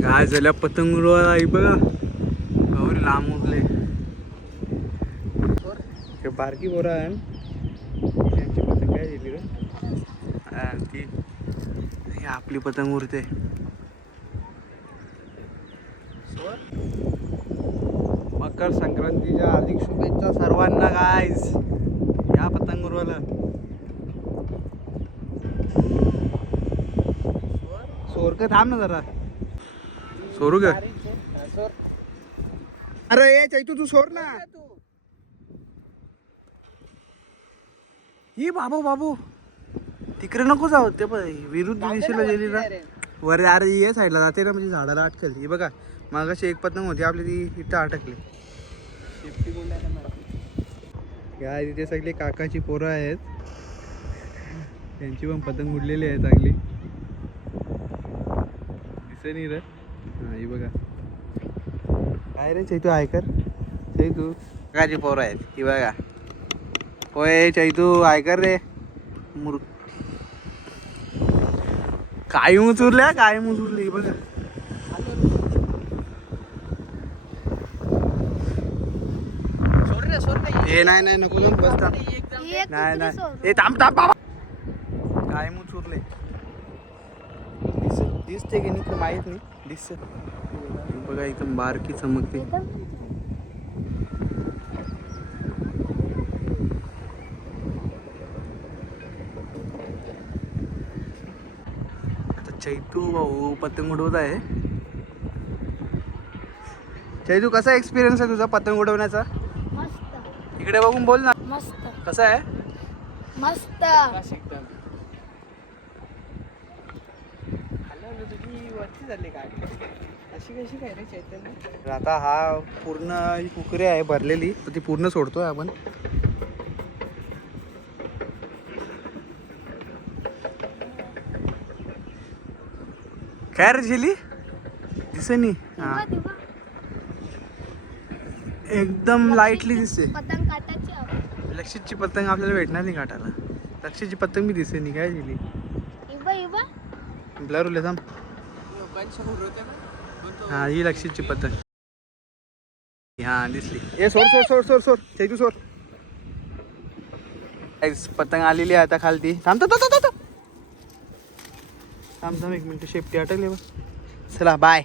काय झाल्या पतंग उडवायला बघा गौरी लांब उरले बारकी बोरा आहे त्यांची पतंग काय दिली रे ती ही आपली पतंग उरते. मकर संक्रांतीच्या हार्दिक शुभेच्छा सर्वांना गाईज. या पतंग उडवायला सोर का थांब ना जरा सोरू ग. अरे ये चैतू तू सोर ना. ही बाबू बाबू तिकडे नको जाऊ ते पण विरुद्ध दिशेला गेली ना वर. अरे ये साईडला जाते ना म्हणजे झाडाला अटकल. ही बघा मागाशी एक पतंग होती आपली ती इथं अटकली. काय तिथे सगळे काकाची पोरं आहेत त्यांची पण पतंग उडलेली आहे चांगली दिसे नाही रे. हा ही बघा काय रे चैतू ऐकर चैतू काकाची पोरं आहेत ही बघा. होय चैतू ऐकर रे मूर्ख काय उचुरल्या काय उचुरली बघा. हे नाही नाही नको जाऊन बसता नाही नाही हे थांब थांब बाबा काय उचुरले दिसते की नाही माहित नाही दिसत बघा एकदम बारकी चमकते. चैतू भाऊ पतंग उडवत आहे. चैतू कसा एक्सपिरियन्स आहे तुझा पतंग उडवण्याचा. मस्त इकडे बघून बोल ना. मस्त कसा आहे. मस्त आता हा पूर्ण ही कुकरी आहे भरलेली तर ती पूर्ण सोडतोय आपण. काय रे झेली दिसेनी. हा एकदम लाईटली दिसते. पतंग काटायची लक्षितची पतंग आपल्याला भेटणार नाही काटायला. लक्षितची पतंग बी दिसे नाही काय दिली ब्लर उरले थांब. हा ही लक्षितची पतंग हा दिसली. ए सोड सोड सोड सोड सोड चैतू सोड. पतंग आलेली आहे आता खालती. थांब थांब थांब थांब थांब एक मिनिट शेपटी अटकले. चला बाय.